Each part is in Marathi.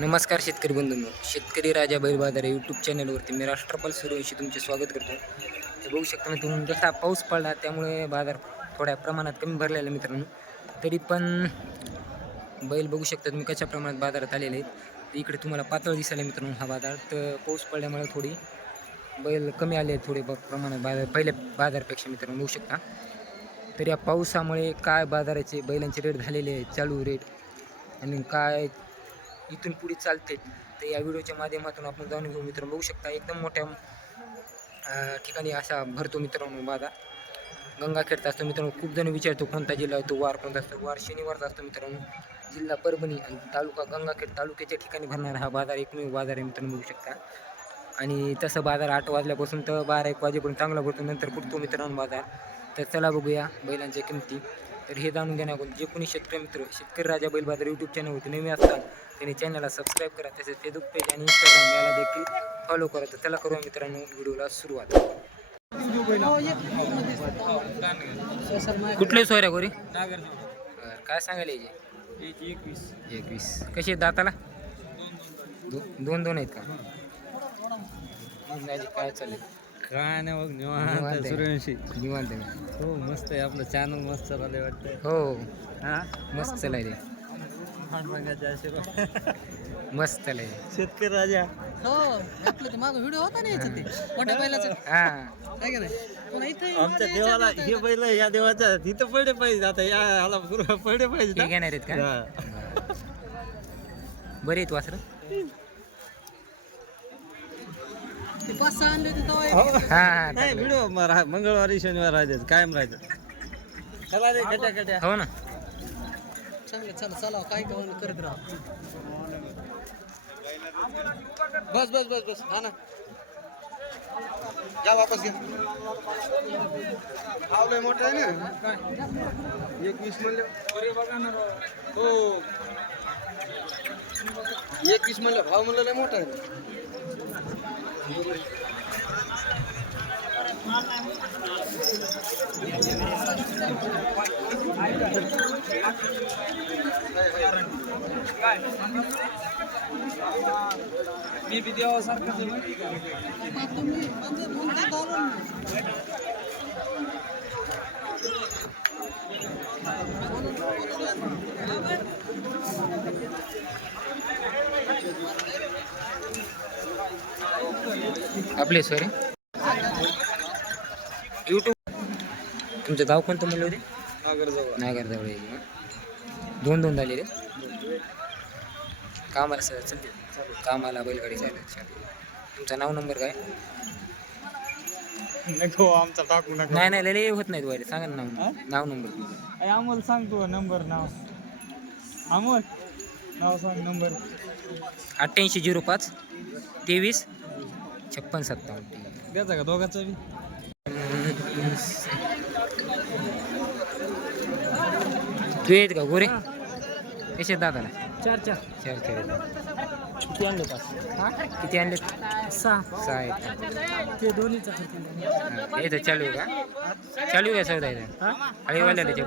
नमस्कार शेतकरी बंधूंनो. शेतकरी राजा बैल बाजार यूट्यूब चॅनलवरती मी राष्ट्रपाल सूर्यवंशी तुमचे स्वागत करतो. तर बघू शकता मित्रांनो जसा पाऊस पडला त्यामुळे बाजार थोड्या प्रमाणात कमी भरलेला आहे मित्रांनो. तरी पण बैल बघू शकता तुम्ही कशा प्रमाणात बाजारात आलेले आहेत. इकडे तुम्हाला पातळ दिसायला मित्रांनो हा बाजार. तर पाऊस पडल्यामुळे थोडी बैल कमी आले आहेत थोडे ब- प्रमाणात बाजार पहिल्या बाजारपेक्षा मित्रांनो बघू शकता. तर या पावसामुळे काय बाजाराचे बैलांचे रेट झालेले आहेत चालू रेट आणि काय इथून पुढे चालते. तर या व्हिडिओच्या माध्यमातून आपण जाणून घेऊ मित्रांनो. बघू शकता एकदम मोठ्या ठिकाणी असा भरतो मित्रांनो बाधा गंगाखेडचा असतो मित्रांनो. खूप जण विचारतो कोणता जिल्हा आहे तो वार कोणता असतो? वार शनिवारचा असतो मित्रांनो. जिल्हा परभणी आणि तालुका गंगाखेड तालुक्याच्या ठिकाणी भरणारा हा बाजार एकमेव बाजार आहे मित्रांनो बघू शकता. आणि तसं बाजार आठ वाजल्यापासून तर बारा एक वाजेपर्यंत चांगला भरतो. नंतर फुटतो मित्रांनो बाजार. तर चला बघूया बैलांच्या किमती. तर हे जाणून घेण्याकडून जे कोणी शेतकरी मित्र शेतकरी राजा बैलबाजार यूट्यूब चॅनलवरती नवीन असतात त्यांनी चॅनलला सबस्क्राईब करा. तसेच फेसबुक पेज आणि इंस्टाग्राम याला देखील फॉलो करा. तर त्याला करू मित्रांनो व्हिडिओला सुरुवात. कुठले सोयऱ्या गोरी? काय सांगायला याचे एकवीस. एकवीस कशी आहेत दाताला? दोन दोन आहेत का? काय चालेल काय नाही बघ निवांत निवांत आहे. सूर्यवंशी. निवांत आहे. हो मस्त आहे आपलं चॅनल मस्त चाललंय वाटतंय हो. हा? मस्त चालाय रे. पांडुरंगाचे आशीर्वाद. मस्त चालाय शेतकरी राजा. हो आपलं ते मागं व्हिडिओ होता ना याचं ते? मोठ्या बैलाचं. हा. काय का नाही पुन्हा इथे आमच्या देवाला हे बैल या देवाच्या इथं पडले पाहिजे. आता या पडले पाहिजे हे ना. घेणार आहेत का? हा. बरे. आहेत वासर ते पाच सहा आणले होते तेव्हा हो. नाही. व्हिडिओ मंगळवारी शनिवार राहायचं कायम राहायचं चला रे कट्या कट्या हो ना. चांगले चला चला काय काय करत राहा. बस बस बस बस हा ना. या वापस घ्या भाव लय मोठा आहे ना. एकवीस म्हणले. हो. एकवीस म्हणलं भाव म्हणलं लय मोठा आहे. तुम्ही म्हणजे म्हणता चालून आपले सॉरी यूट्यूब तुमचं गाव कोणतं म्हणलं होते? नागरजवळ? दोन दोन झाले रे. कामाला सर चलते कामाला बैलगाडी चालत तुमचं नाव नंबर काय? नको आमचा टाकू नका. नाही नाही लय होत नाहीत वारे सांगा ना नाव. नाव नंबर अमोल सांगतो नंबर नाव. अमोल? नाव सांग नंबर अठ्ठ्याऐंशी झिरो पाच. तेवीस? छप्पन सत्तावन्न. आहे. द्यायचा का दोघांचा बी? तू येत का गोरे? कसे दादाला? चार चार. चार चार आहेत. किती आणले पाच? किती आणले सहा. सहा आहेत ते दोन्हीचा हा, चालू आहे का? चालू आहे सौदा इथं आणि वाल्याला चालू.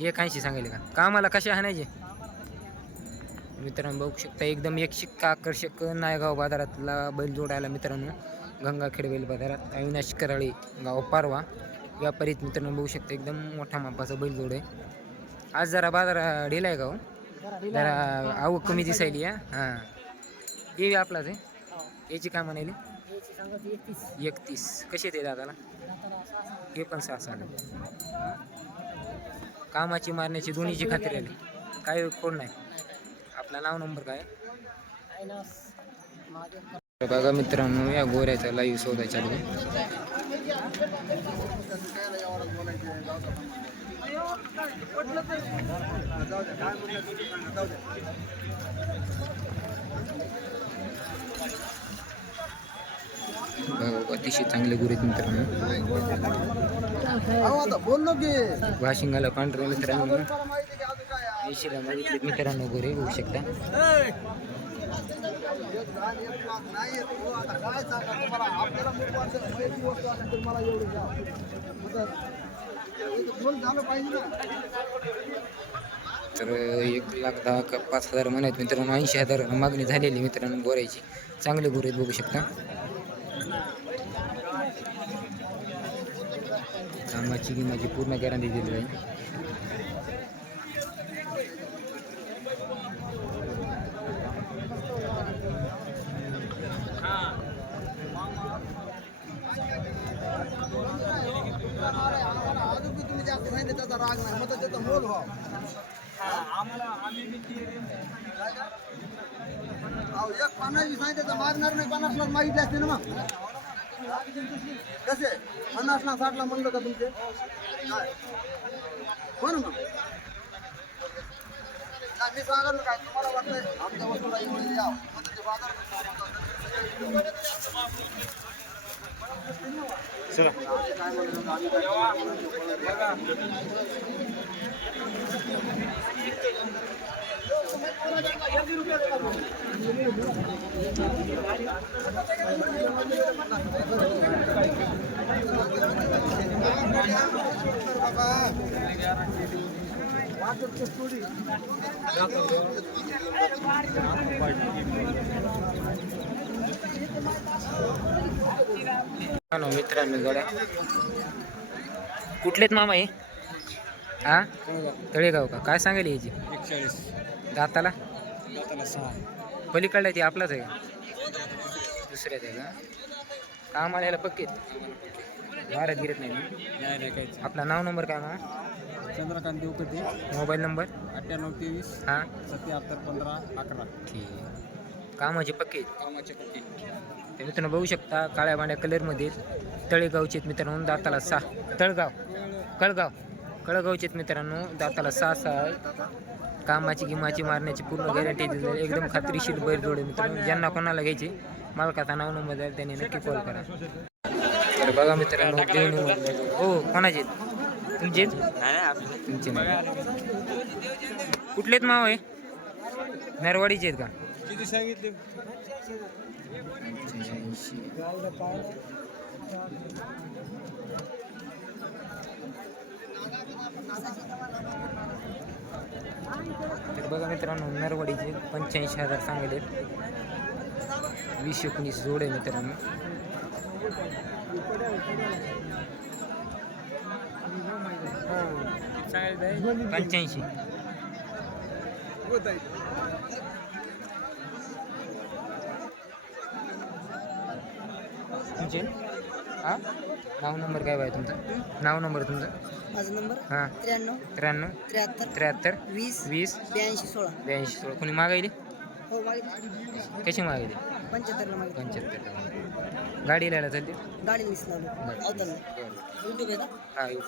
एक ऐंशी सांगेल का? कामाला कसे आणायचे? मित्रांनो बघू शकता एकदम एक शिक्का आकर्षक नायगाव बाजारातला बैल जोडायला मित्रांनो गंगाखेड बैल बाजारात. अविनाश कराळे गाव पारवा. व्यापारीत मित्रांनो बघू शकता एकदम मोठा मापाचा बैल जोड आहे. आज जरा बाजार ढिला आहे गाव. हो जरा आवक कमी दिसायली हा. हां. हे आपलाच आहे. याची काय म्हणाली एकतीस. कसे ते दादाला? हे पण सहा सहा. कामाची मारण्याची दोन्हीची खात्री आली. काय कोण नाही. आपला नाव नंबर काय? बघा मित्रांनो या गोऱ्याचा लाईव्ह शोधायचा अतिशय चांगले गुरु मित्रांनो. बोललो की वाशिंगाला पांढरे मित्रांनो. ऐंशीला मागितले मित्रांनो गोरे होऊ शकता. तर एक लाख दहा का पाच हजार म्हणायत मित्रांनो. ऐंशी हजार मागणी झालेली मित्रांनो गोऱ्याची. चांगले गोरे बघू शकता कामाची माझी पूर्ण गॅरंटी दिलेली आहे अजून बी तुम्ही जास्त सांगितलं त्याचा राग नाही मग तर त्याचा मोल व्हा अहो माझी पूर्ण गॅरंटी दिली आहे. मागणार नाही पन्नास लाख मागितले असते ना मग. कसे? पन्नास लाख साठ लाख म्हणलं का तुमचे? काय? बरं मग. मी काय तुम्हाला वाटतंय आमच्या वस्तूला एवढे ते बाजार मित्रांनो गड्या कुठलेत मामा हे? हा? तळेगाव का? काय सांगायला याची एकचाळीस. दाताला? दाताला सहा. पलीकडला ती आपलाच आहे. का दुसऱ्याच आहे का? कामाला याला पक्केत भारत गिरत नाही आपला नाव नंबर काय मामा चंद्रकांत देवकते. Mobile number? अठ्ठ्याण्णव तेवीस हां. सत्याहत्तर पंधरा अकरा. ठीक कामाचे पक्के. कामाचे पक्के ते मित्रांनो बघू शकता काळ्या बांड्या कलरमध्ये तळेगावचे आहेत मित्रांनो दाताला सहा. तळगाव कळगाव कळगावचे आहेत मित्रांनो दाताला सहा सहा. कामाची गिमाची मारण्याची पूर्ण गॅरंटी दिली एकदम खात्रीशीर बैल जोडे मित्रांनो. ज्यांना कोणाला घ्यायचे मालकाचा नाव नंबर द्याल त्यांनी नक्की कॉल करा. तर बघा मित्रांनो हो कोणाचे आहेत? तुमचे. कुठलेत माव आहे नरवाडीचे आहेत का? किती सांगितले? बघा मित्रांनो नरवाडीचे पंच्याऐंशी हजार सांगले वीस एकोणीस जोड आहे मित्रांनो. पंच्याऐंशी. तुमचे? हा? नाव नंबर काय बाय तुमचा? नाव नंबर तुमचा? माझा नंबर? हां. त्र्याण्णव. त्र्याण्णव. त्र्याहत्तर. त्र्याहत्तर. वीस. वीस. ब्याऐंशी सोळा. ब्याऐंशी सोळा. कोणी मागायली हो मागितलं. कशी मागायली पंच्याहत्तरला मागितलं. गाडी लिहायला चालते गाडी मिस लावली. बरं. अवतारला. बरं. युट्यूब आहे का? हा येऊ